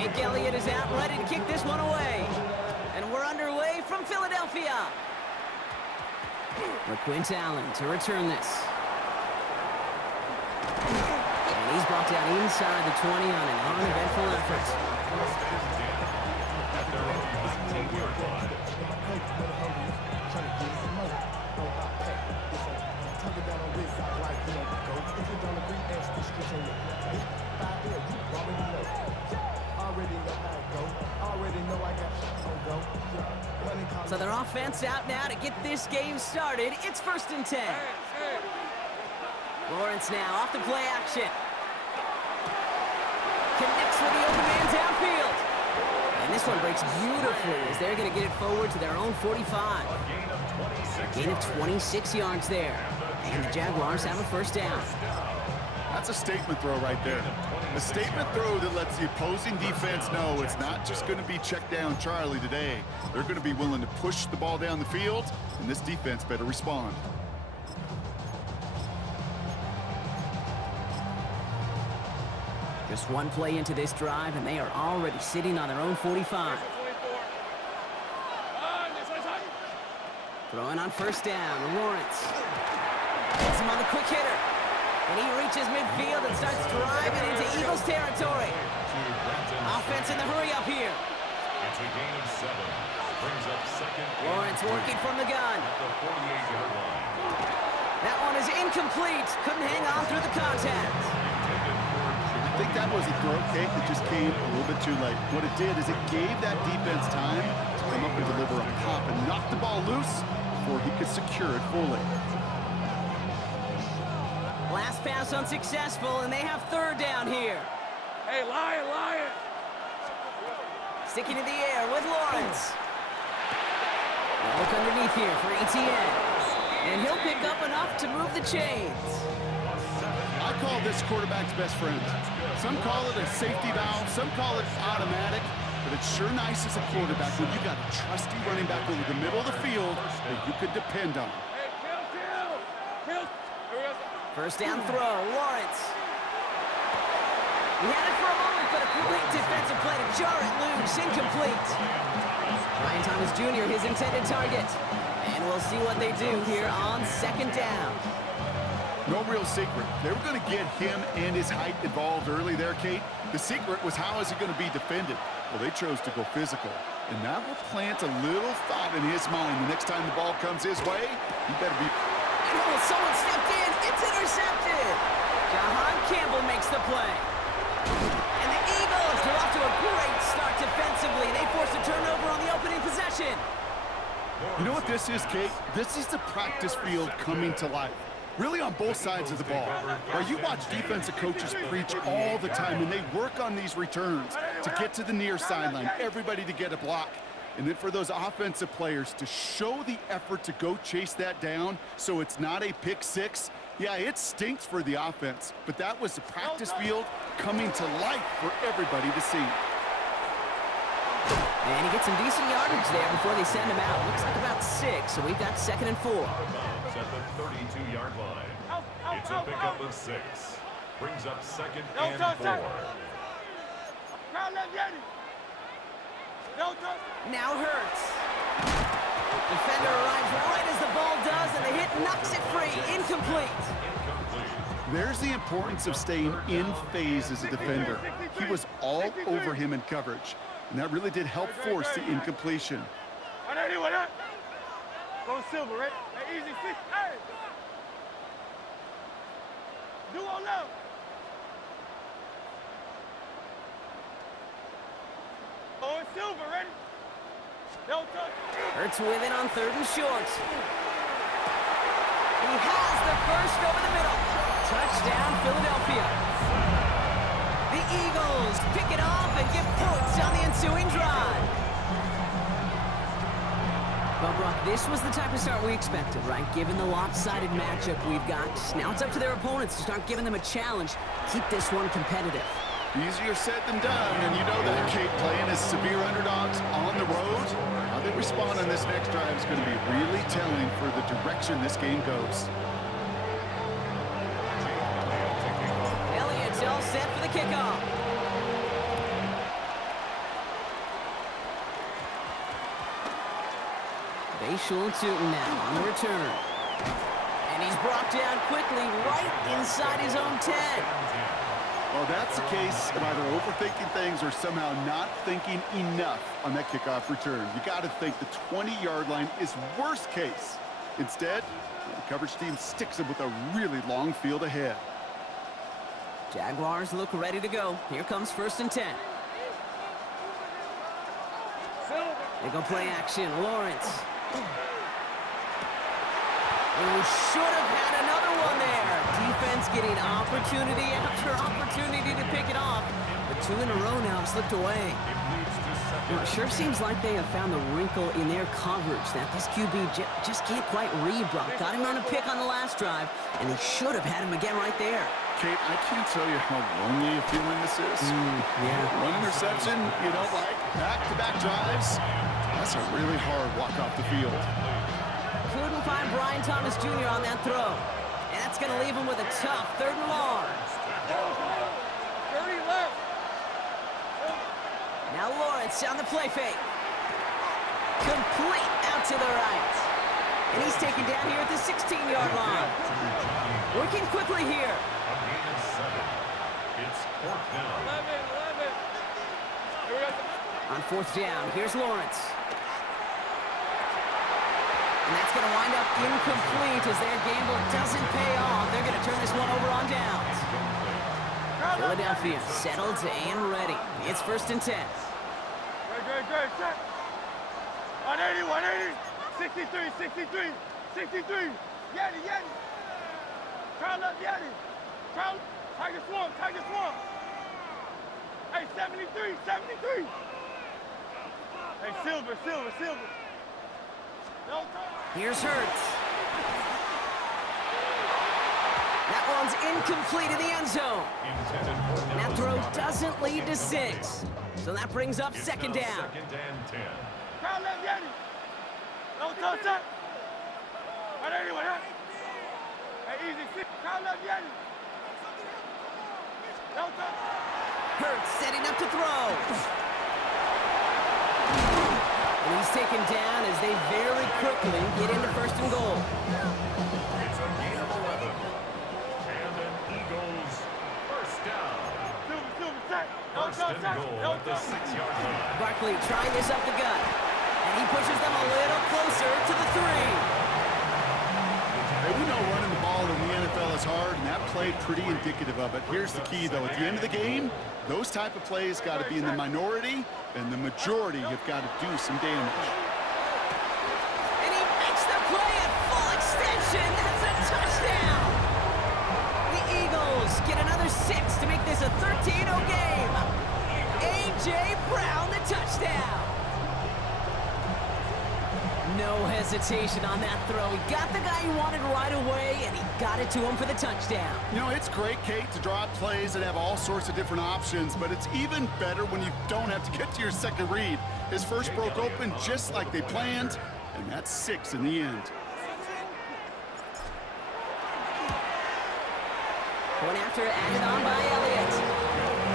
Jake Elliott is out, ready to kick this one away. And we're underway from Philadelphia. LaQuint Allen to return this. And he's brought down inside the 20 on an uneventful effort. So their offense out now to get this game started. It's 1st and 10. Lawrence now off the play action. Connects with the open man downfield. And this one breaks beautifully as they're going to get it forward to their own 45. Gain of 26 yards there. And the Jaguars have a 1st down. That's a statement throw right there. A statement throw that lets the opposing defense know it's not just going to be check down Charlie today. They're going to be willing to push the ball down the field, and this defense better respond. Just one play into this drive, and they are already sitting on their own 45. Throwing on 1st down, Lawrence. Gets him on the quick hitter. And he reaches midfield and starts driving into Eagles territory. Offense in the hurry-up here. It's a gain of 7. Brings up 2nd. Lawrence working from the gun. At the 48-yard line. That one is incomplete. Couldn't hang on through the contact. I think that was a throw, Kate, that just came a little bit too late. What it did is it gave that defense time to come up and deliver a pop and knock the ball loose before he could secure it fully. Last pass unsuccessful, and they have 3rd down here. Hey, Lion! Sticking in the air with Lawrence. Look underneath here for ETN. And he'll pick up enough to move the chains. I call this quarterback's best friend. Some call it a safety valve, some call it automatic, but it's sure nice as a quarterback when you got a trusty running back over the middle of the field that you could depend on. Kill! 1st down throw, Lawrence. He had it for a moment, but a great defensive play to jar it loose, incomplete. Ryan Thomas Jr., his intended target. And we'll see what they do here on 2nd down. No real secret. They were going to get him and his height involved early there, Kate. The secret was how is he going to be defended? Well, they chose to go physical. And that will plant a little thought in his mind. The next time the ball comes his way, he better be... Oh, someone stepped in. It's intercepted. Jahan Campbell makes the play. And the Eagles, they're off to a great start defensively. They forced a turnover on the opening possession. You know what this is, Kate? This is the practice field coming to life. Really on both sides of the ball. Where you watch defensive coaches preach all the time, and they work on these returns to get to the near sideline, everybody to get a block. And then for those offensive players to show the effort to go chase that down so it's not a pick six. Yeah, it stinks for the offense, but that was the practice field coming to life for everybody to see. And he gets some decent yardage there before they send him out. Looks like about 6, so we've got 2nd and 4. At the 32-yard line. It's a pickup of 6. Brings up 2nd and 4. Now Hurts. Defender arrives right as the ball does, and the hit knocks it free. Incomplete. There's the importance of staying in phase as a defender. He was all over him in coverage, and that really did help force the incompletion. Go Silver, right? Easy fix. Hey! Do all now. Oh, it's Silver, ready? Don't touch. Hurts with it on 3rd and short. He has the first over the middle. Touchdown, Philadelphia. The Eagles pick it off and get points on the ensuing drive. Well, Brock, this was the type of start we expected, right? Given the lopsided matchup we've got. Now it's up to their opponents to start giving them a challenge. Keep this one competitive. Easier said than done, and you know that, Kate, playing as severe underdogs on the road. How they respond on this next drive is going to be really telling for the direction this game goes. Elliott's all set for the kickoff. Facial to now on the return. And he's brought down quickly right inside his own 10. Well, that's the case of either overthinking things or somehow not thinking enough on that kickoff return. You got to think the 20-yard line is worst case. Instead, the coverage team sticks him with a really long field ahead. Jaguars look ready to go. Here comes 1st and 10. They go play action. Lawrence. Who should have had another one there. Defense getting opportunity after opportunity to pick it off. But 2 in a row now have slipped away. Well, it sure seems like they have found the wrinkle in their coverage that this QB just can't quite read Brock. Got him on a pick on the last drive, and he should have had him again right there. Kate, I can't tell you how lonely a feeling this is. Yeah. One interception, you don't like. Back-to-back drives. That's a really hard walk off the field. Couldn't find Brian Thomas Jr. on that throw. And that's going to leave him with a tough 3rd and long. 30 left. Now Lawrence on the play fake. Complete out to the right. And he's taken down here at the 16-yard line. Working quickly here. A gain of 7. It's 4th down. 11. Here we go. On 4th down, here's Lawrence. And that's going to wind up incomplete as their gamble doesn't pay off. They're going to turn this one over on downs. Philadelphia settled and ready. It's 1st and 10. Great. Check. 180. 63. Yeti. Crowd up, Yeti. Crowd. Tiger Swamp. Hey, 73. Hey, Silver. No time. Here's Hurts. That one's incomplete in the end zone. That throw doesn't lead to 6. So that brings up 2nd down. 2nd and 10. Crowd left, Yeti. No touch that. 180, Hey, easy. Crowd left, Yeti. No touch. Hurts setting up to throw. And he's taken down as they very quickly get into 1st and goal. It's a gain of 11. And an Eagles 1st down. Silver, set. No 1st and touch. goal at the 6-yard line. Barkley trying this up the gut. And he pushes them a little closer to the 3. Hey, we know running the ball in the NFL is hard, and that play pretty indicative of it. Here's the key, though. At the end of the game, those type of plays got to be in the minority, and the majority have got to do some damage. And he makes the play at full extension. That's a touchdown. The Eagles get another 6 to make this a 13-0 game. A.J. Brown, the touchdown. No hesitation on that throw. He got the guy he wanted right away, and he got it to him for the touchdown. You know, it's great, Kate, to draw up plays and have all sorts of different options, but it's even better when you don't have to get to your second read. His first broke open just like they planned, and that's 6 in the end. Point after added on by Elliott.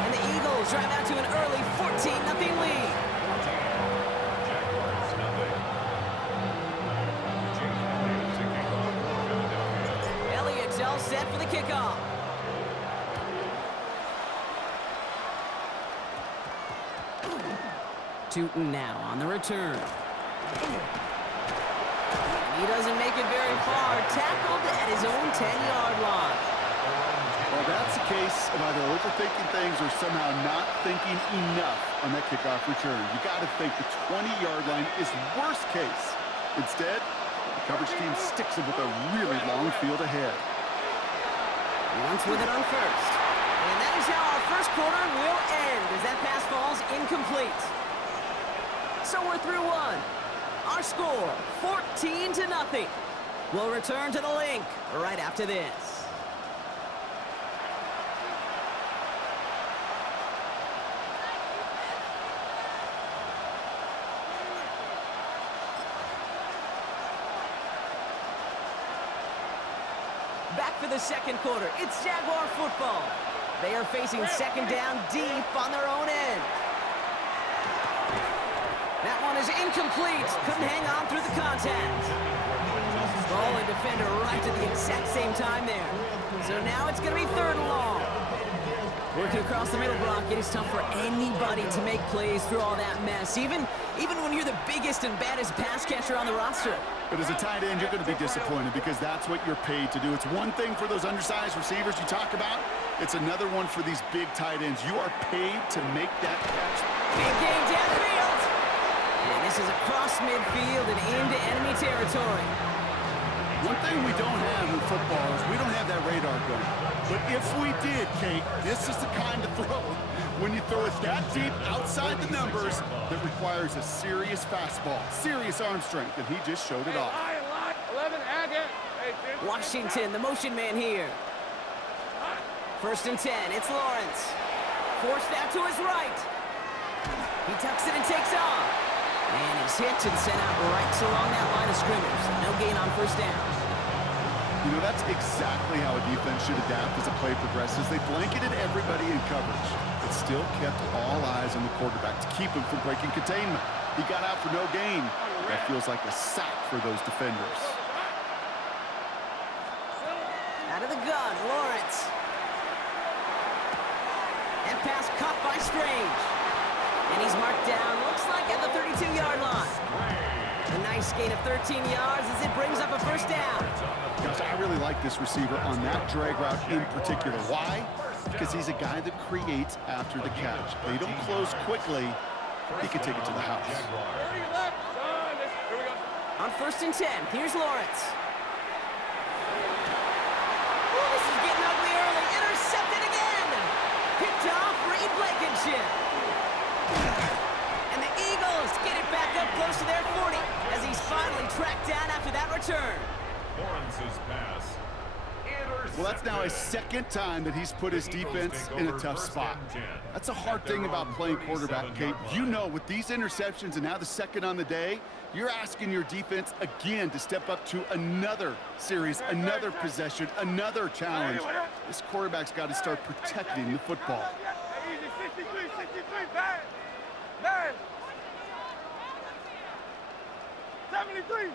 And the Eagles drive out to an early 14-0 lead. Elliott's all set for the kickoff. Tootin now on the return. He doesn't make it very far. Tackled at his own 10-yard line. Well, that's the case of either overthinking things or somehow not thinking enough on that kickoff return. You got to think the 20-yard line is worst case. Instead, the coverage team sticks him with a really long field ahead. Once with it on 1st. And that is how our 1st quarter will end as that pass falls incomplete. So we're through 1. Our score, 14-0. We'll return to the link right after this. Back for the 2nd quarter. It's Jaguar football. They are facing 2nd down deep on their own end. That one is incomplete. Couldn't hang on through the contact. Ball and defender arrived at the exact same time there. So now it's going to be 3rd and long. Working across the middle, Brock, it is tough for anybody to make plays through all that mess, even when you're the biggest and baddest pass catcher on the roster. But as a tight end, you're going to be disappointed because that's what you're paid to do. It's one thing for those undersized receivers you talk about. It's another one for these big tight ends. You are paid to make that catch. Big game downfield. And this is across midfield and into enemy territory. One thing we don't have in football is we don't have that radar gun. But if we did, Kate, this is the kind of throw when you throw it that deep outside the numbers that requires a serious fastball, serious arm strength, and he just showed it off. 11, again. Washington, the motion man here. 1st and 10, it's Lawrence. Forced out to his right. He tucks it and takes off. And he's hit and sent out right along that line of scrimmage. No gain on 1st down. You know, that's exactly how a defense should adapt as a play progresses. They blanketed everybody in coverage, but still kept all eyes on the quarterback to keep him from breaking containment. He got out for no gain. That feels like a sack for those defenders. Out of the gun, Lawrence. And pass caught by Strange. And he's marked down, looks like at the 32-yard line. A nice gain of 13 yards as it brings up a 1st down. Gosh, I really like this receiver on that drag route in particular. Why? Because he's a guy that creates after the catch. They don't close quickly. He can take it to the house. On 1st and 10, here's Lawrence. Ooh, this is getting ugly early. Intercepted again. Picked off Reed Blankenship. And the Eagles get it back up close to their 40 as he's finally tracked down after that return. Lawrence's pass. Well, that's now his 2nd time that he's put his defense in a tough spot. That's a hard thing about playing quarterback, Kate. You know, with these interceptions and now the 2nd on the day, you're asking your defense again to step up to another series, another possession, another challenge. This quarterback's got to start protecting the football. Easy, 63, bad. 73.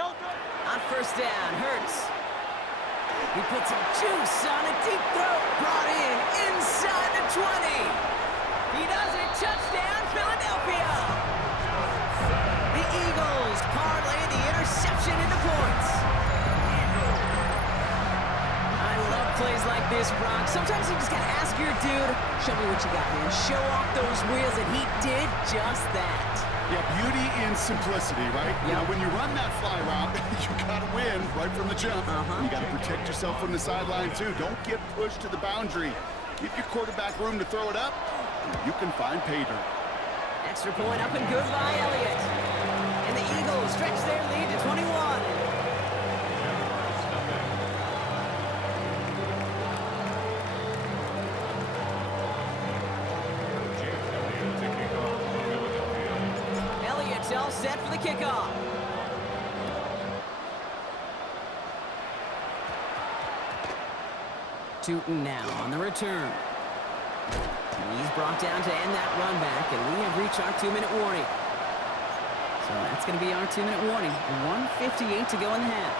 On 1st down, Hurts. He puts some juice on a deep throw. Brought in inside the 20. He does it. Touchdown, Philadelphia. The Eagles parlay the interception into points. I love plays like this, Brock. Sometimes you just got to ask your dude, show me what you got, man. Show off those wheels, and he did just that. Yeah, beauty in simplicity, right? Yep. Now, when you run that fly route, you got to win right from the jump. You got to protect yourself from the sideline, too. Don't get pushed to the boundary. Give your quarterback room to throw it up, and you can find pay dirt. Extra point up and good by Elliott. And the Eagles stretch their lead to 21. Elliott's all set for the kickoff. Tootin now on the return. He's brought down to end that run back, and we have reached our 2-minute warning. So that's going to be our 2-minute warning. 1:58 to go in the half.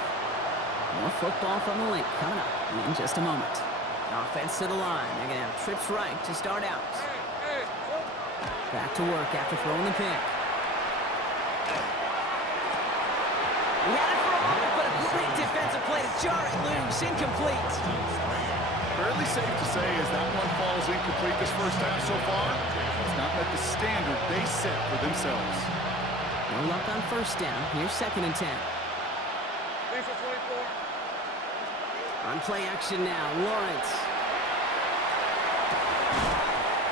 More football from the link coming up in just a moment. Offense to the line. They're going to have trips right to start out. Back to work after throwing the pick. We had it for a moment, but a great defensive play to jar it loose. Incomplete. Fairly safe to say as that one falls incomplete this 1st half so far, it's not met the standard they set for themselves. No luck on 1st down. Here's 2nd and 10. Lisa 24. On play action now, Lawrence.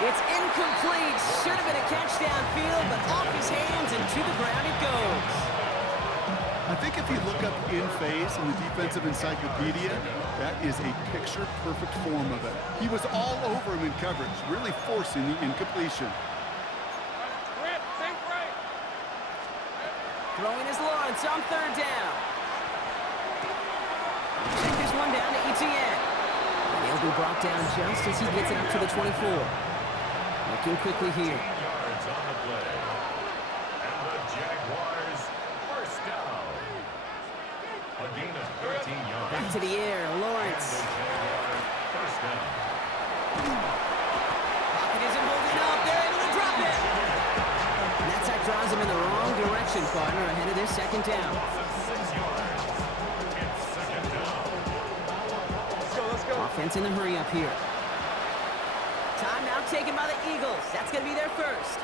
It's incomplete. Should have been a catch downfield, but off his hands and to the ground it goes. I think if you look up in phase in the defensive encyclopedia, that is a picture-perfect form of it. He was all over him in coverage, really forcing the incompletion. Throwing is Lawrence on 3rd down. Check this one down to Etienne. And he'll be brought down just as he gets it up to the 24. Looking quickly here. to the air. Lawrence. First down. Pocket isn't holding up. They're able to drop it. And that sack drives him in the wrong direction, partner, ahead of their second down. 6 yards. It's second down. Let's go. Offense in the hurry up here. Timeout taken by the Eagles. That's going to be their first.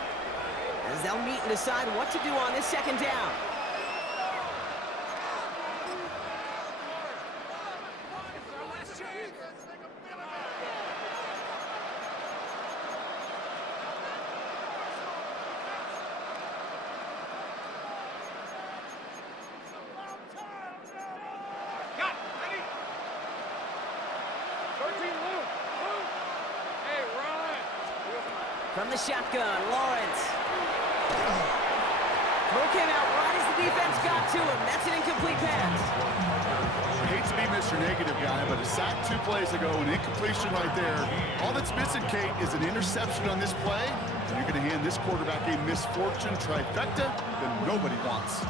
As they'll meet and decide what to do on this second down. From the shotgun, Lawrence. Throw came out right as the defense got to him. That's an incomplete pass. I hate to be Mr. Negative guy, but a sack 2 plays ago, an incompletion right there. All that's missing, Kate, is an interception on this play. And you're going to hand this quarterback a misfortune trifecta that nobody wants.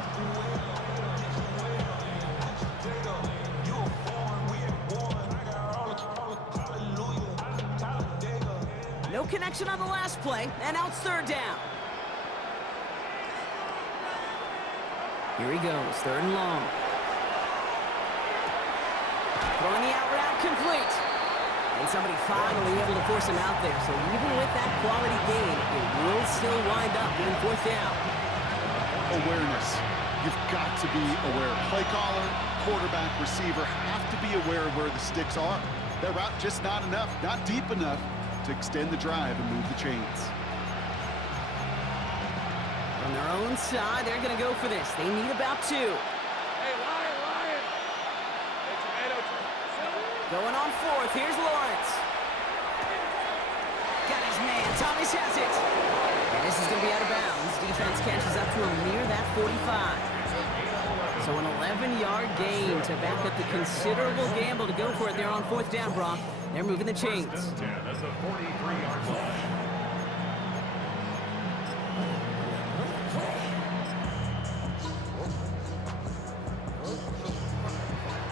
No connection on the last play, and now it's third down. Here he goes, third and long. Throwing the out route complete. And somebody finally able to force him out there. So even with that quality gain, it will still wind up being fourth down. Awareness. You've got to be aware. Play caller, quarterback, receiver have to be aware of where the sticks are. That route just not enough, not deep enough to extend the drive and move the chains. On their own side, they're going to go for this. They need about 2. Hey, Lion. Hey, tomato. Going on fourth, here's Lawrence. Got his man, Thomas has it. And this is going to be out of bounds. Defense catches up to him near that 45. So an 11-yard gain to back up the considerable gamble to go for it there on fourth down, Brock. They're moving the chains. First and 10 at the 43-yard line.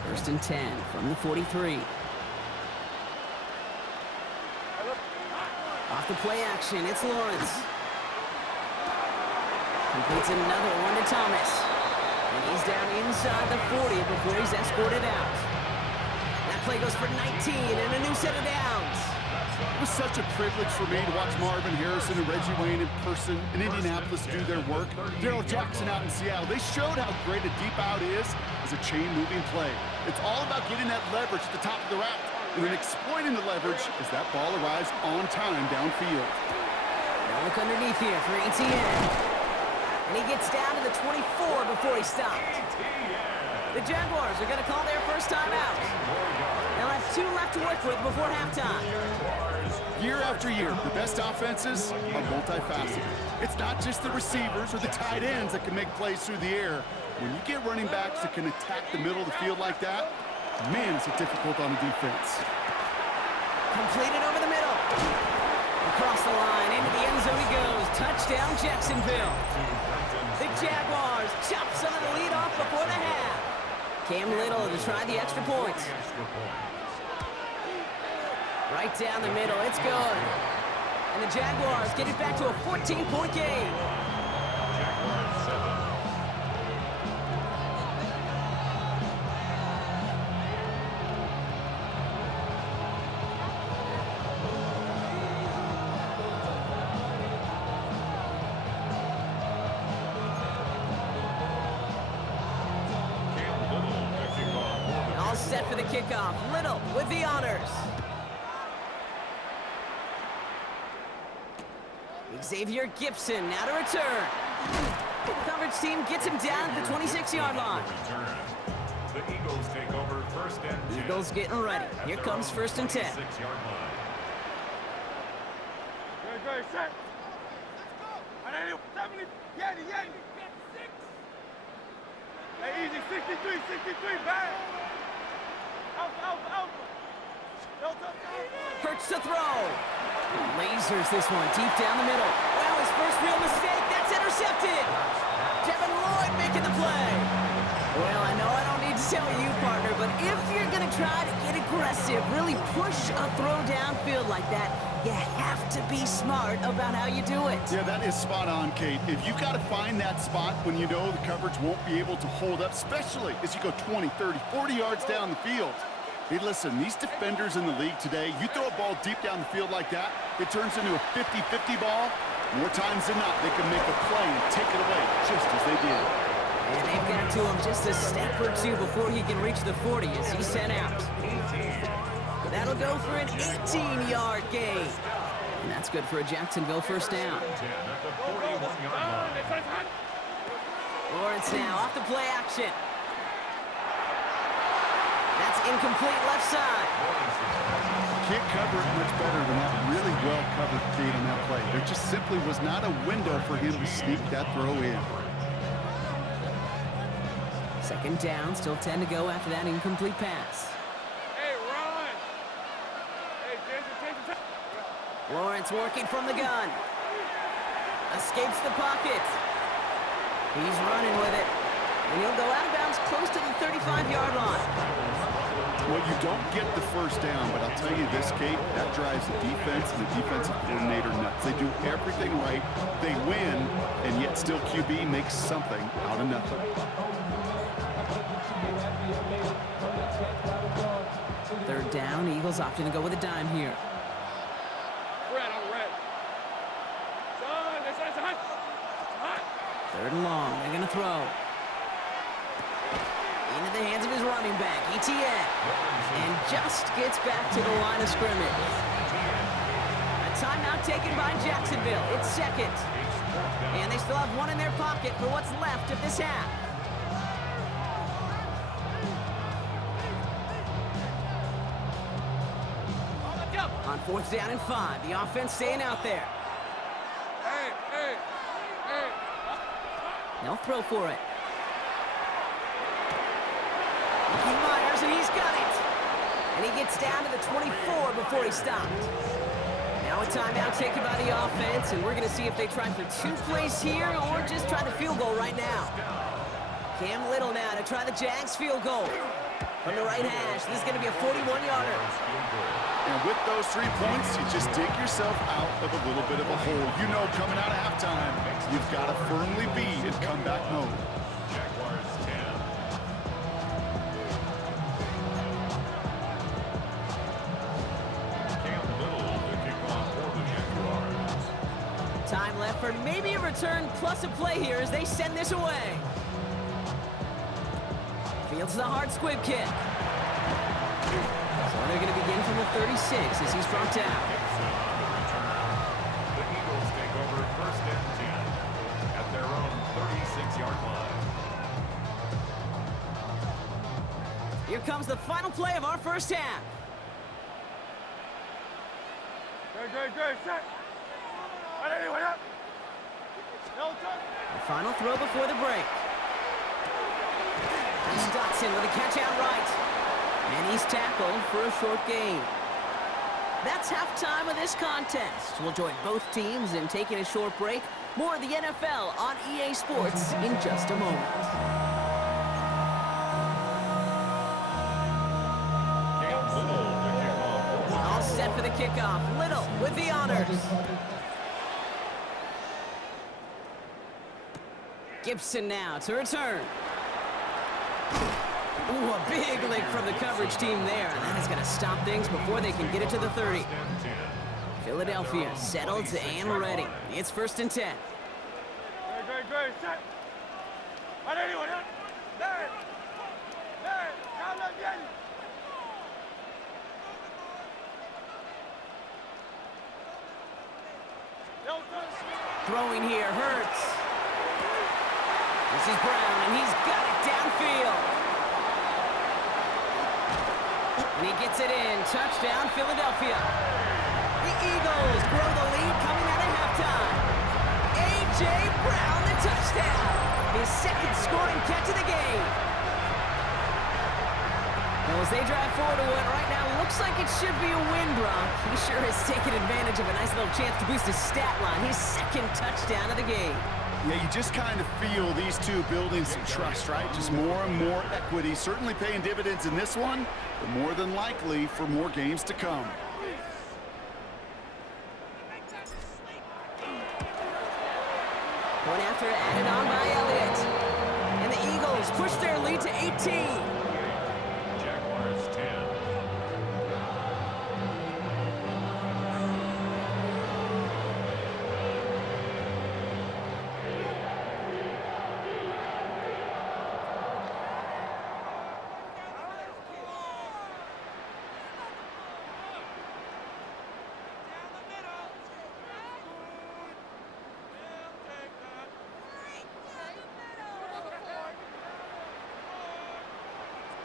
First and 10 from the 43. Off the play action, it's Lawrence. Completes another one to Thomas. And he's down inside the 40 before he's escorted out. That play goes for 19 and a new set of downs. It was such a privilege for me to watch Marvin Harrison and Reggie Wayne in person in Indianapolis do their work. Darrell Jackson out in Seattle. They showed how great a deep out is as a chain-moving play. It's all about getting that leverage at the top of the route and then exploiting the leverage as that ball arrives on time downfield. Now look underneath here for ETN. And he gets down to the 24 before he stopped. The Jaguars are going to call their first time out. They'll have 2 left to work with before halftime. Year after year, the best offenses are multifaceted. It's not just the receivers or the tight ends that can make plays through the air. When you get running backs that can attack the middle of the field like that, man, is it difficult on the defense. Completed over the middle. Across the line, into the end zone he goes. Touchdown, Jacksonville. The Jaguars chop some of the lead off before the half. Cam Little to try the extra point. Right down the middle, it's good. And the Jaguars get it back to a 14-point game. Jaguars 7. All set for the kickoff. Little with the honors. Xavier Gibson now to return. Coverage team gets him down at the 26-yard line. The Eagles take over first and 10. Eagles getting ready. Here comes first and 10. 6-yard line. Good, set. Hey, easy, 63, back. Out. Hurts to throw. Lasers this one deep down the middle. Well, his first real mistake. That's intercepted. Devin Lloyd making the play. Well, I know I don't need to tell you, partner, but if you're going to try to get aggressive, really push a throw downfield like that, you have to be smart about how you do it. Yeah, that is spot on, Kate. If you got to find that spot when you know the coverage won't be able to hold up, especially as you go 20, 30, 40 yards down the field. Hey, listen, these defenders in the league today, you throw a ball deep down the field like that, it turns into a 50-50 ball. More times than not, they can make a play and take it away just as they did. And they've got to him just a step or two before he can reach the 40 as he's sent out. That'll go for an 18-yard gain. And that's good for a Jacksonville first down. Lawrence now off the play action. That's incomplete left side. Can't cover it much better than that really well-covered Kate on that play. There just simply was not a window for him to sneak that throw in. Second down, still 10 to go after that incomplete pass. Hey, run! Hey, Jason. Lawrence working from the gun. Escapes the pocket. He's running with it. And he'll go out of bounds close to the 35-yard line. Well, you don't get the first down, but I'll tell you this, Kate, that drives the defense and the defensive coordinator nuts. They do everything right. They win, and yet still QB makes something out of nothing. Third down, Eagles opting to go with a dime here. Red on red. Son. Third and long, they're going to throw. Into the hands of his running back, ETN. And just gets back to the line of scrimmage. A timeout taken by Jacksonville. It's second. And they still have one in their pocket for what's left of this half. On fourth down and 5, the offense staying out there. Hey. They'll throw for it. Myers, and he's got it. And he gets down to the 24 before he stopped. Now a timeout taken by the offense, and we're going to see if they try for 2 plays here or just try the field goal right now. Cam Little now to try the Jags field goal. From the right hash, this is going to be a 41-yarder. And with those 3 points, you just dig yourself out of a little bit of a hole. You know, coming out of halftime, you've got to firmly be in comeback mode. Jaguars 10. Cam Little to kick off for the Jaguars. Time left for maybe a return plus a play here as they send this away. Fields the hard squib kick. So they're going to begin from the 36 as he's brought down. The Eagles take over first and 10 at their own 36-yard line. Here comes the final play of our first half. Good. Set. Anyway, up. No touch. The final throw before the break. It's Dotson with a catch out right. And he's tackled for a short gain. That's halftime of this contest. We'll join both teams in taking a short break. More of the NFL on EA Sports in just a moment. Cam Little to kick off. All set for the kickoff. Little with the honors. Gibson now to return. Ooh, a big lick from the coverage team there. And that is going to stop things before they can get it to the 30. Philadelphia settled and ready. It's first and 10. Good. Set. Anyway, up. There. Come again. No touch. Throwing here hurts. This is Brown, and he's got it downfield. And he gets it in. Touchdown, Philadelphia. The Eagles grow the lead coming out of halftime. A.J. Brown, the touchdown. His second scoring catch of the game. Well, as they drive forward to what right now looks like it should be a win, Brock. He sure has taken advantage of a nice little chance to boost his stat line. His second touchdown of the game. Yeah, you just kind of feel these two building some trust, right? Just more and more equity, certainly paying dividends in this one, but more than likely for more games to come. One after added on by Elliott. And the Eagles push their lead to 18. Jaguars 10.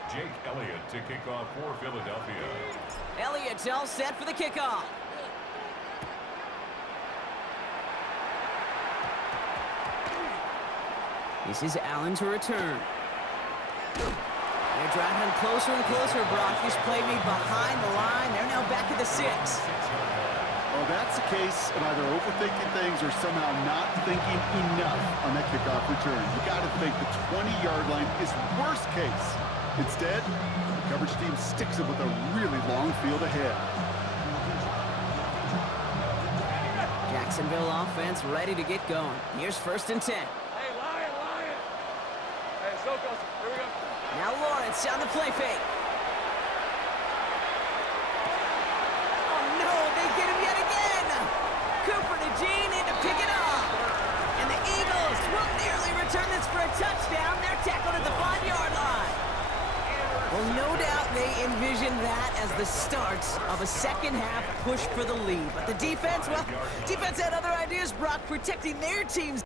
Jake Elliott to kick off for Philadelphia. Elliott's all set for the kickoff. This is Allen to return. They're driving him closer and closer, Brock. This play made behind the line. They're now back at the 6. Well, that's the case of either overthinking things or somehow not thinking enough on that kickoff return. You got to think the 20-yard line is worst case. Instead, the coverage team sticks it with a really long field ahead. Jacksonville offense ready to get going. Here's 1st and 10. Hey, Lion. Hey, so close. Here we go. Now Lawrence on the play fake. Oh no, they get him yet again. Cooper to Jean in to pick it up. And the Eagles will nearly return this for a touchdown. They're tackled at the 5-yard line. Well, no doubt they envisioned that as the start of a second-half push for the lead. But the defense, well, defense had other ideas, Brock, protecting their team's